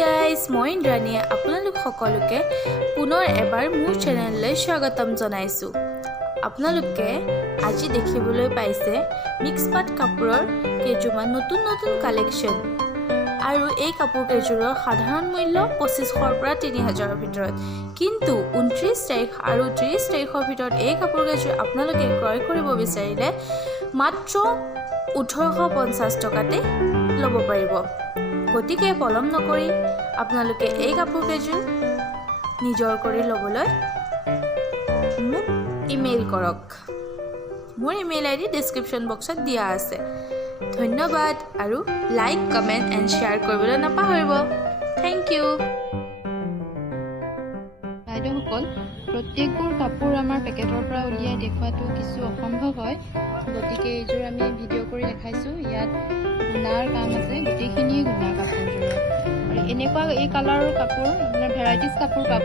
Guys, মই ইন্দ্ৰাণীয়ে আপোনালোক সকলোকে পুনৰ এবাৰ মোৰ চেনেললৈ স্বাগতম জনাইছোঁ। আপোনালোকে আজি দেখিবলৈ পাইছে মিক্স পাট কাপোৰৰ কেইযোৰমান নতুন কালেকশ্যন আৰু এই কাপোৰ কেইযোৰৰ সাধাৰণ মূল্য 2500ৰ পৰা 3000ৰ ভিতৰত। কিন্তু 29 তাৰিখ আৰু 30 তাৰিখৰ ভিতৰত এই কাপোৰ কেইযোৰ আপোনালোকে ক্ৰয় কৰিব বিচাৰিলে মাত্ৰ 1850 টকাতে ল'ব পাৰিব। গতিকে পলম নকৰি আপোনালোকে এই কাপোৰ কেইযোৰ নিজৰ কৰি ল'বলৈ মোক ইমেইল কৰক। মোৰ ইমেইল আইডি ডেছক্ৰিপশ্যন বক্সত দিয়া আছে। ধন্যবাদ আৰু লাইক, কমেণ্ট এণ্ড শ্বেয়াৰ কৰিবলৈ নাপাহৰিব। Thank you. বাইদেউসকল, প্ৰত্যেকবোৰ কাপোৰ আমাৰ পেকেটৰ পৰা উলিয়াই দেখুৱাটো কিছু অসম্ভৱ হয়, গতিকে এইযোৰ আমি ভিডিঅ' কৰি দেখাইছোঁ। ইয়াত গুণাৰ কাম আছে, গোটেইখিনিয়ে গুণাৰ কাপোৰযোৰ। আৰু এনেকুৱা এই কালাৰৰ কাপোৰ আপোনাৰ ভেৰাইটিজ কাপোৰ পাব।